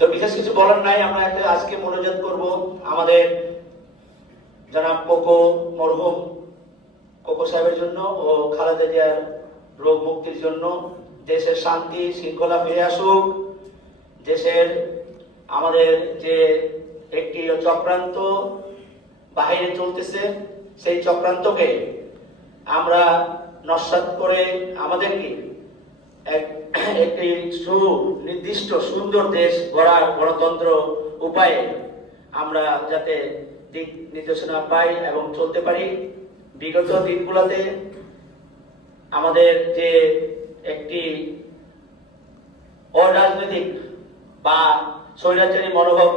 তো বিশেষ কিছু বলার নাই, আমরা আজকে মনোজাত করব আমাদের জনাব কোকো মরহুম কোকো সাহেবের জন্য ও খালেদা জিয়ার রোগ মুক্তির জন্য। দেশের শান্তি শৃঙ্খলা ফিরে আসুক। দেশের আমাদের যে একটি চক্রান্ত বাহিরে চলতেছে, সেই চক্রান্তকে আমরা নস্যাৎ করে আমাদেরকে একটি সুনির্দিষ্ট সুন্দর দেশ গড়ার গণতন্ত্র উপায়ে আমরা যাতে দিক নির্দেশনা পাই এবং চলতে পারি। বিগত দিনগুলোতে আমাদের যে একটি অরাজনৈতিক বা স্বৈরাচারী মনোভাব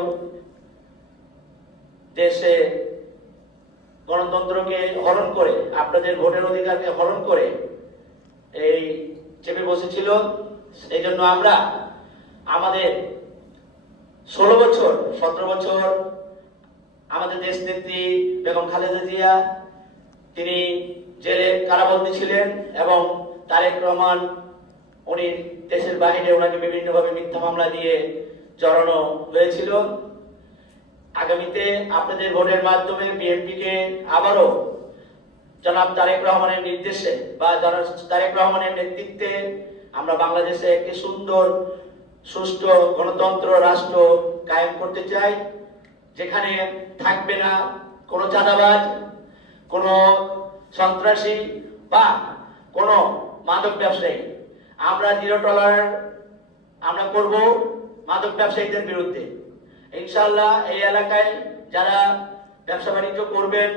দেশে গণতন্ত্রকে হরণ করে, আপনাদের ভোটের অধিকারকে হরণ করে এই চেপে বসেছিল। এই জন্য আমরা আমাদের 17 বছর আমাদের দেশ নেত্রী বেগম খালেদা জিয়া তিনি জেলে কারাবন্দী ছিলেন এবং তারেক রহমান উনি দেশের বাহিরে ওনাকে বিভিন্নভাবে মিথ্যা মামলা দিয়ে জড়ানো হয়েছিল। আগামীতে আপনাদের ভোটের মাধ্যমে বিএনপিকে আবারও জনাব তারেক রহমানের নির্দেশে বা জনাব তারেক রহমানের নেতৃত্বে আমরা বাংলাদেশে একটি সুন্দর সুষ্ঠু গণতন্ত্র রাষ্ট্র কায়েম করতে চাই, যেখানে থাকবে না কোনো চাঁদাবাজ, কোনো সন্ত্রাসী বা কোনো মাদক ব্যবসায়ী। আমরা জিরো টলারেন্স আমরা করব মাদক ব্যবসায়ীদের বিরুদ্ধে। ইনশাআল্লাহ এই এলাকায় যারা ব্যবসা বাণিজ্য করবেন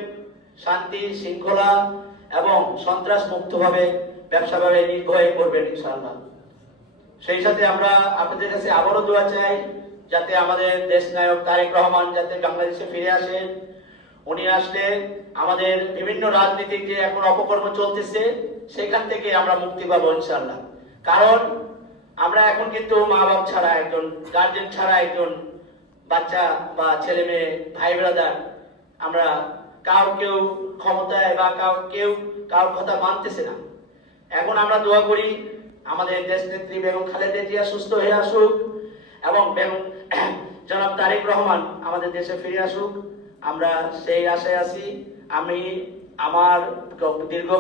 শান্তি শৃঙ্খলা এবং সন্ত্রাস মুক্তভাবে ব্যবসাভাবে নির্ভয়ে করবেন ইনশাআল্লাহ। সেই সাথে আমরা আপনাদের কাছে আবারও দোয়া চাই যাতে আমাদের দেশ নায়ক তারেক রহমান যাতে বাংলাদেশে ফিরে আসেন। উনি আসলে আমাদের বিভিন্ন রাজনীতিক যে এখন অপকর্ম চলতেছে সেখান থেকে আমরা মুক্তি পাবো ইনশাআল্লাহ। কারণ আমরা এখন কিন্তু মা বাপ ছাড়া, একজন গার্জেন ছাড়া একজন বাচ্চা বা ছেলে মেয়ে ভাই ব্রাদার আমরা কেউ ক্ষমতায় বা কারোর কথা মানতেছে না। এখন আমরা দোয়া করি আমাদের দেশ নেত্রী বেগম খালেদা জিয়া সুস্থ হয়ে আসুক এবং জনাব তারেক রহমান আমাদের দেশে ফিরে আসুক। আমরা সেই আশায় আছি। আমি আমার দীর্ঘ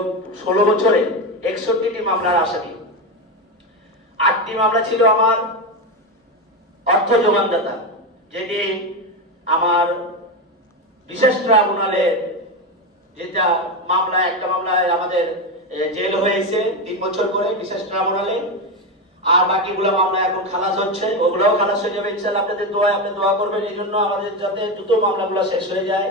16 বছরে 61টি মামলার আসামি। 8টি মামলা ছিল আমার অর্থ যোগানদাতা, যেটি আমার বিশেষ ট্রাইব্যুনালে যেটা মামলা, একটা মামলায় আমাদের জেল হয়েছে 3 বছর করে বিশেষ ট্রাইব্যুনালে, আর বাকিগুলো মামলা এখন খালাস হচ্ছে, ওগুলোও খালাস হয়ে যাবে ইনশাআল্লাহ। আপনাদের দোয়া, আপনি দোয়া করবেন এই জন্য আমাদের যাতে দ্রুত মামলাগুলো শেষ হয়ে যায়।